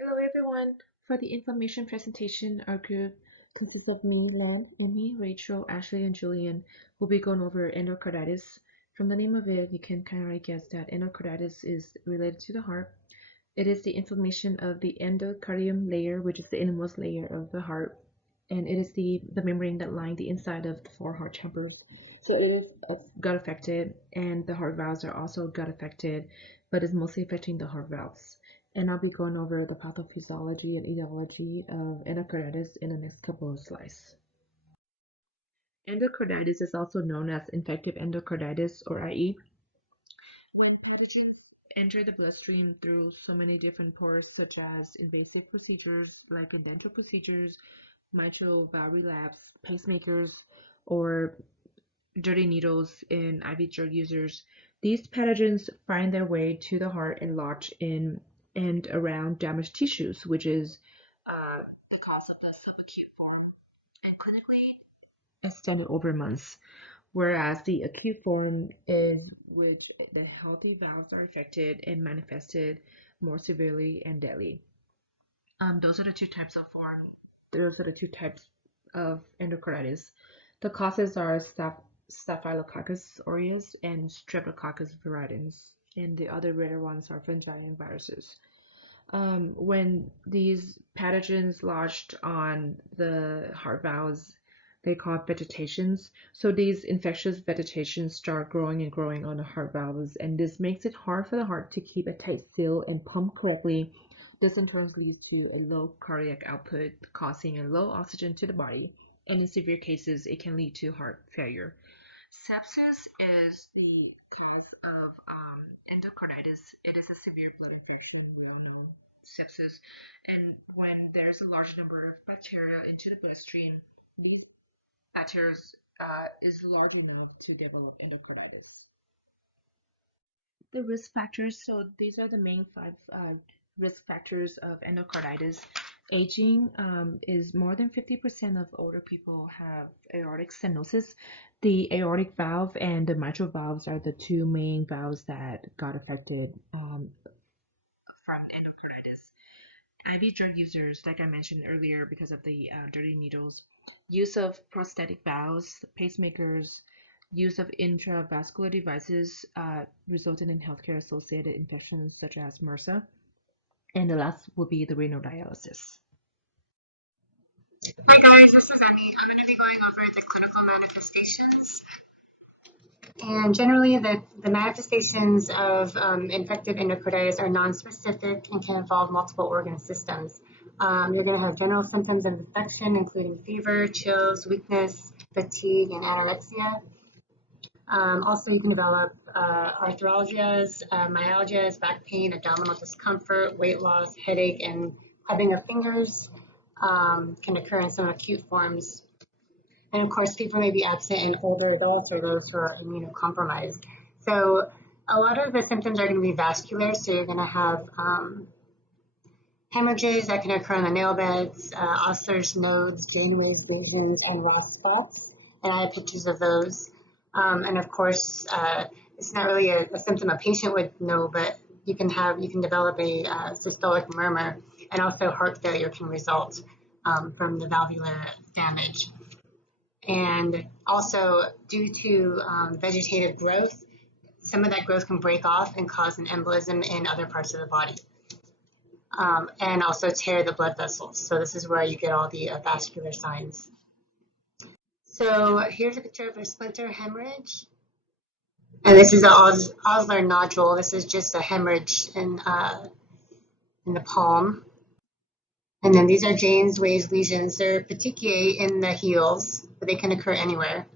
Hello everyone. For the information presentation, our group consists of me, Len, Amy, Rachel, Ashley, and Julian. We'll be going over endocarditis. From the name of it, you can kind of guess that endocarditis is related to the heart. It is the inflammation of the endocardium layer, which is the innermost layer of the heart, and it is the membrane that line the inside of the foreheart chamber. So it is gut affected, and the heart valves are also gut affected, but it's mostly affecting the heart valves. And I'll be going over the pathophysiology and etiology of endocarditis in the next couple of slides. Endocarditis is also known as infective endocarditis, or IE. When pathogens enter the bloodstream through so many different pores, such as invasive procedures like dental procedures, mitral valve relapse, pacemakers, or dirty needles in IV drug users, these pathogens find their way to the heart and lodge in and around damaged tissues, which is the cause of the subacute form, and clinically extended over months. Whereas the acute form is which the healthy valves are affected and manifested more severely and deadly. Those are the two types of form. Those are the two types of endocarditis. The causes are Staphylococcus aureus and Streptococcus viridans, and the other rare ones are fungi and viruses. When these pathogens lodged on the heart valves, they call vegetations. So these infectious vegetations start growing and growing on the heart valves, and this makes it hard for the heart to keep a tight seal and pump correctly. This in turn leads to a low cardiac output, causing a low oxygen to the body, and in severe cases, it can lead to heart failure. Sepsis is the cause of endocarditis. It is a severe blood infection, we all know sepsis. And when there's a large number of bacteria into the bloodstream, these bacteria is large enough to develop endocarditis. The risk factors, so these are the main five risk factors of endocarditis. Aging is more than 50% of older people have aortic stenosis. The aortic valve and the mitral valves are the two main valves that got affected from endocarditis. IV drug users, like I mentioned earlier, because of the dirty needles, use of prosthetic valves, pacemakers, use of intravascular devices resulted in healthcare associated infections such as MRSA. And the last will be the renal dialysis. Hi guys, this is Emmy. I'm going to be going over the clinical manifestations. And generally, the manifestations of infective endocarditis are nonspecific and can involve multiple organ systems. You're going to have general symptoms of infection, including fever, chills, weakness, fatigue, and anorexia. Also, you can develop arthralgias, myalgias, back pain, abdominal discomfort, weight loss, headache, and clubbing of fingers can occur in some acute forms. And of course, fever may be absent in older adults or those who are immunocompromised. So a lot of the symptoms are going to be vascular. So you're going to have hemorrhages that can occur in the nail beds, ulcers, nodes, Janeways, lesions, and Ross spots. And I have pictures of those. And of course, it's not really a symptom a patient would know, but you can develop a systolic murmur, and also heart failure can result from the valvular damage. And also, due to vegetative growth, some of that growth can break off and cause an embolism in other parts of the body, and also tear the blood vessels. So this is where you get all the vascular signs. So here's a picture of a splinter hemorrhage. And this is an Osler nodule. This is just a hemorrhage in the palm. And then these are Jane's-Weiss lesions. They're petechiae in the heels, but they can occur anywhere.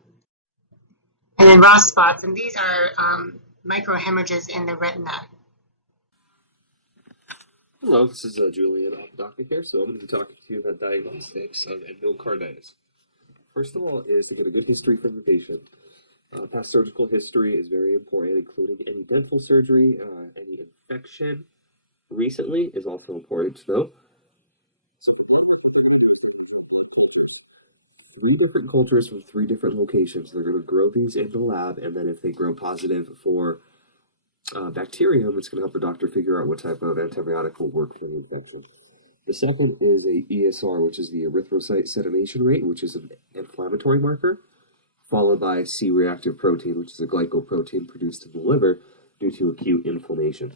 And then Ross spots, and these are microhemorrhages in the retina. Hello, this is Julian, doctor here. So I'm going to be talking to you about diagnostics of endocarditis. First of all, is to get a good history from the patient. Past surgical history is very important, including any dental surgery, any infection recently is also important to know. Three different cultures from three different locations. They're going to grow these in the lab, and then if they grow positive for bacterium, it's going to help the doctor figure out what type of antibiotic will work for the infection. The second is a ESR, which is the erythrocyte sedimation rate, which is an inflammatory marker, followed by C-reactive protein, which is a glycoprotein produced in the liver due to acute inflammation.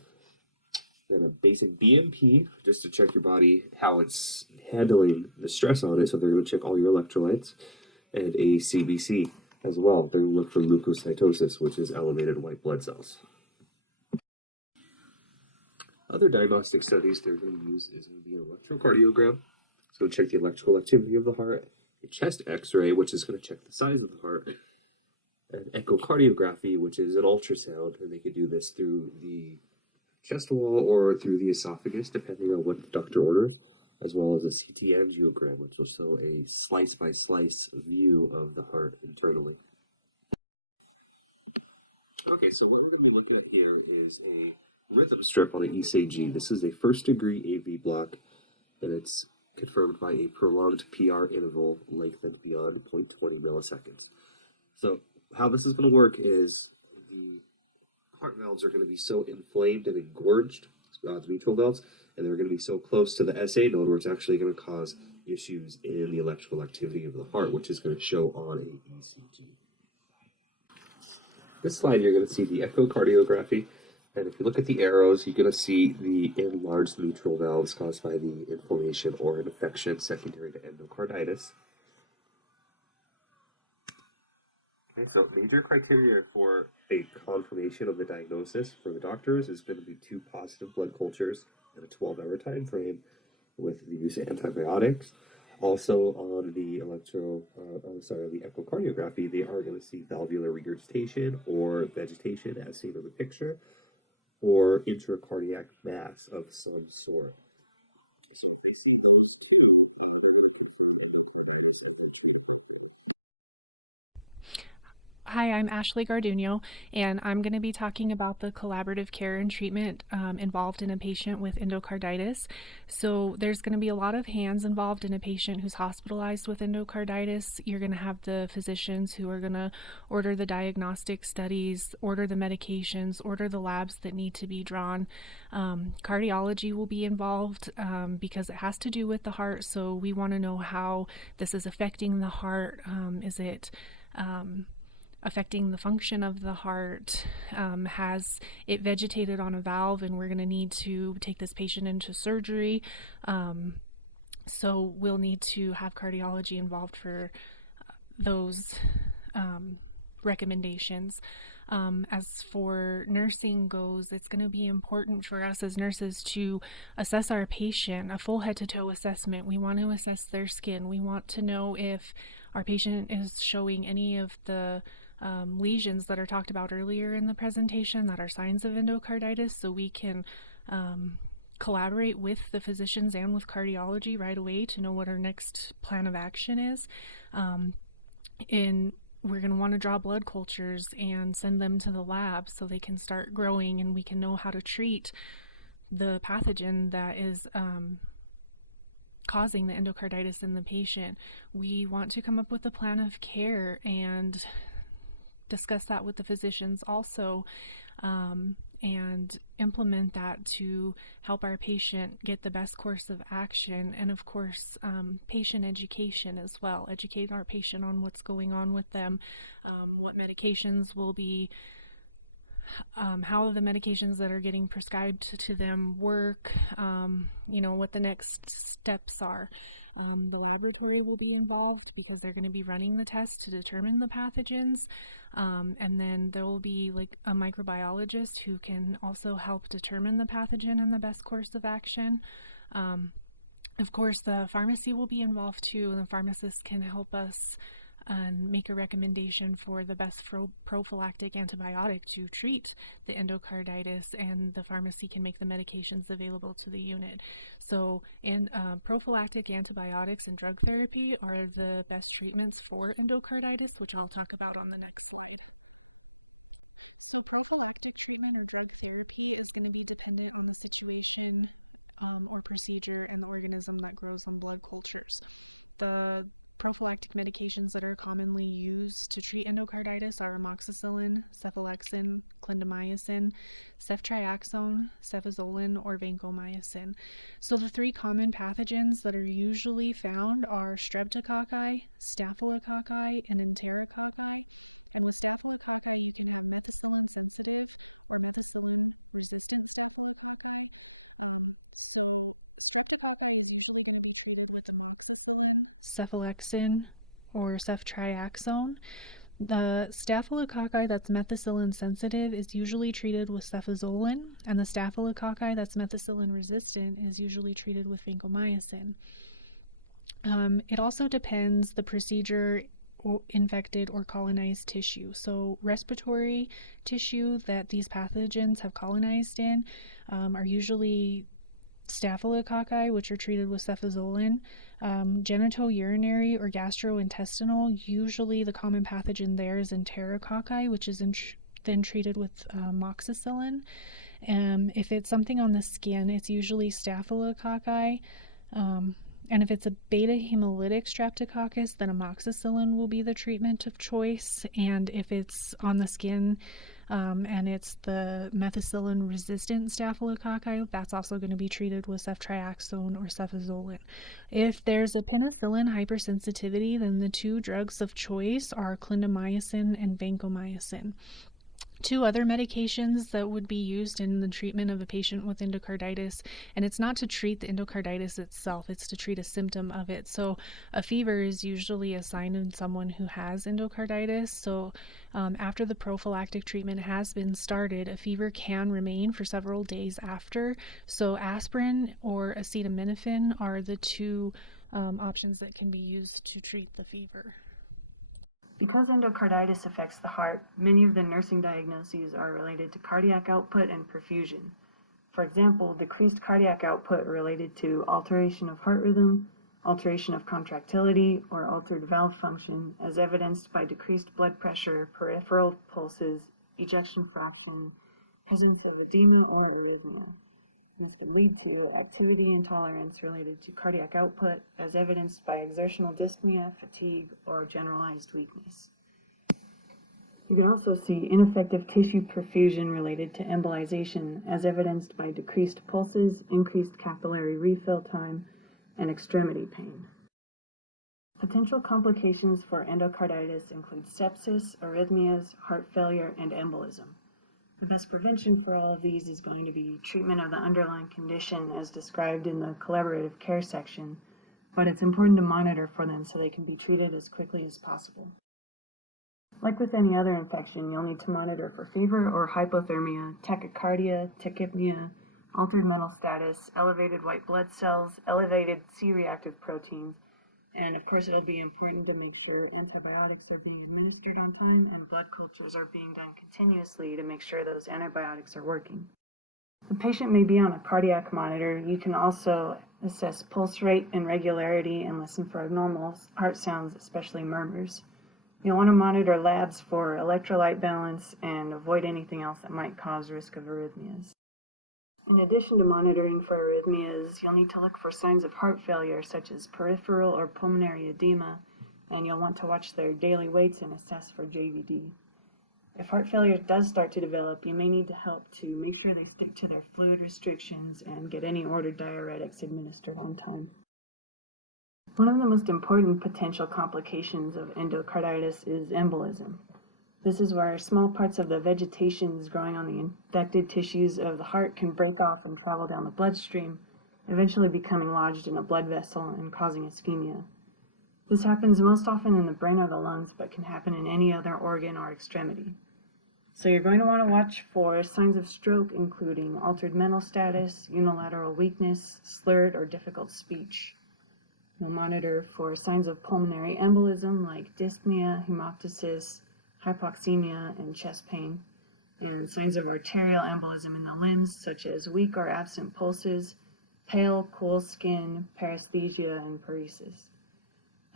Then a basic BMP, just to check your body how it's handling the stress on it. So they're going to check all your electrolytes, and a CBC as well. They're going to look for leukocytosis, which is elevated white blood cells. Other diagnostic studies they're going to use is going to be an electrocardiogram. It's going to check the electrical activity of the heart, a chest X-ray, which is going to check the size of the heart, an echocardiography, which is an ultrasound, and they could do this through the chest wall or through the esophagus, depending on what the doctor orders, as well as a CT angiogram, which will show a slice-by-slice view of the heart internally. Okay, so what we're going to be looking at here is a rhythm strip on an ECG. This is a first-degree AV block, and it's confirmed by a prolonged PR interval lengthened beyond 0.20 milliseconds. So how this is going to work is the heart valves are going to be so inflamed and engorged, the mitral valves, and they're going to be so close to the SA node where it's actually going to cause issues in the electrical activity of the heart, which is going to show on a ECG. This slide, you're going to see the echocardiography, and if you look at the arrows, you're going to see the enlarged mitral valves caused by the inflammation or an infection secondary to endocarditis. Okay, so major criteria for a confirmation of the diagnosis for the doctors is going to be 2 positive blood cultures in a 12-hour time frame with the use of antibiotics. Also on the the echocardiography, they are going to see valvular regurgitation or vegetation as seen in the picture, or intracardiac mass of some sort. So if they see those two, Hi, I'm Ashley Garduno, and I'm going to be talking about the collaborative care and treatment involved in a patient with endocarditis. So there's going to be a lot of hands involved in a patient who's hospitalized with endocarditis. You're going to have the physicians who are going to order the diagnostic studies, order the medications, order the labs that need to be drawn. Cardiology will be involved because it has to do with the heart, so we want to know how this is affecting the heart. Is it affecting the function of the heart? Has it vegetated on a valve, and we're going to need to take this patient into surgery? So we'll need to have cardiology involved for those recommendations. As for nursing goes, it's going to be important for us as nurses to assess our patient, a full head-to-toe assessment. We want to assess their skin. We want to know if our patient is showing any of the lesions that are talked about earlier in the presentation that are signs of endocarditis, so we can collaborate with the physicians and with cardiology right away to know what our next plan of action is. And we're going to want to draw blood cultures and send them to the lab so they can start growing, and we can know how to treat the pathogen that is causing the endocarditis in the patient. We want to come up with a plan of care and discuss that with the physicians also, and implement that to help our patient get the best course of action. And of course, patient education as well. Educate our patient on what's going on with them, what medications will be, how the medications that are getting prescribed to them work, what the next steps are. The laboratory will be involved because they're going to be running the tests to determine the pathogens. And then there will be like a microbiologist who can also help determine the pathogen and the best course of action. Of course, the pharmacy will be involved too, and the pharmacist can help us and make a recommendation for the best prophylactic antibiotic to treat the endocarditis, and the pharmacy can make the medications available to the unit. So, prophylactic antibiotics and drug therapy are the best treatments for endocarditis, which I'll talk about on the next slide. So prophylactic treatment or drug therapy is going to be dependent on the situation or procedure and the organism that grows on blood cultures. The prophylactic medications that are commonly used to treat endocarditis are amoxicillin, naproxen, acetaminophen. methicillin or vancomycin. Three common pathogens that are usually found are streptococci, staphylococci, and enterococci. And the staphylococci is methicillin sensitive or methicillin resistant staphylococci. So streptococci is usually going to be treated with amoxicillin, Cephalexin, or ceftriaxone. The staphylococci that's methicillin sensitive is usually treated with cefazolin, and the staphylococci that's methicillin resistant is usually treated with vancomycin. It also depends the procedure, infected or colonized tissue. So respiratory tissue that these pathogens have colonized in are usually staphylococci, which are treated with cefazolin. Genitourinary or gastrointestinal, usually the common pathogen there is enterococci, which is then treated with amoxicillin. If it's something on the skin, it's usually staphylococci. And if it's a beta hemolytic streptococcus, then amoxicillin will be the treatment of choice. And if it's on the skin and it's the methicillin resistant staphylococci, that's also going to be treated with ceftriaxone or cefazolin. If there's a penicillin hypersensitivity, then the two drugs of choice are clindamycin and vancomycin. Two other medications that would be used in the treatment of a patient with endocarditis, and it's not to treat the endocarditis itself, it's to treat a symptom of it. So a fever is usually a sign in someone who has endocarditis. So after the prophylactic treatment has been started, a fever can remain for several days after. So aspirin or acetaminophen are the two options that can be used to treat the fever. Because endocarditis affects the heart, many of the nursing diagnoses are related to cardiac output and perfusion. For example, decreased cardiac output related to alteration of heart rhythm, alteration of contractility, or altered valve function, as evidenced by decreased blood pressure, peripheral pulses, ejection fraction, presence of edema or arrhythmia. This can lead to activity intolerance related to cardiac output, as evidenced by exertional dyspnea, fatigue, or generalized weakness. You can also see ineffective tissue perfusion related to embolization, as evidenced by decreased pulses, increased capillary refill time, and extremity pain. Potential complications for endocarditis include sepsis, arrhythmias, heart failure, and embolism. The best prevention for all of these is going to be treatment of the underlying condition as described in the collaborative care section, but it's important to monitor for them so they can be treated as quickly as possible. Like with any other infection, you'll need to monitor for fever or hypothermia, tachycardia, tachypnea, altered mental status, elevated white blood cells, elevated C-reactive proteins, and of course it'll be important to make sure antibiotics are being administered on time and blood cultures are being done continuously to make sure those antibiotics are working. The patient may be on a cardiac monitor. You can also assess pulse rate and regularity and listen for abnormal heart sounds, especially murmurs. You'll want to monitor labs for electrolyte balance and avoid anything else that might cause risk of arrhythmias. In addition to monitoring for arrhythmias, you'll need to look for signs of heart failure such as peripheral or pulmonary edema, and you'll want to watch their daily weights and assess for JVD. If heart failure does start to develop, you may need to help to make sure they stick to their fluid restrictions and get any ordered diuretics administered on time. One of the most important potential complications of endocarditis is embolism. This is where small parts of the vegetations growing on the infected tissues of the heart can break off and travel down the bloodstream, eventually becoming lodged in a blood vessel and causing ischemia. This happens most often in the brain or the lungs, but can happen in any other organ or extremity. So you're going to want to watch for signs of stroke, including altered mental status, unilateral weakness, slurred or difficult speech. You'll monitor for signs of pulmonary embolism like dyspnea, hemoptysis, hypoxemia, and chest pain, and signs of arterial embolism in the limbs, such as weak or absent pulses, pale, cool skin, paresthesia, and paresis.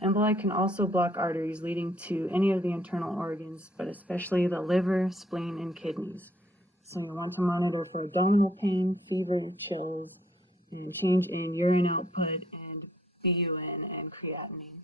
Emboli can also block arteries leading to any of the internal organs, but especially the liver, spleen, and kidneys. So you'll want to monitor for abdominal pain, fever, chills, and change in urine output and BUN and creatinine.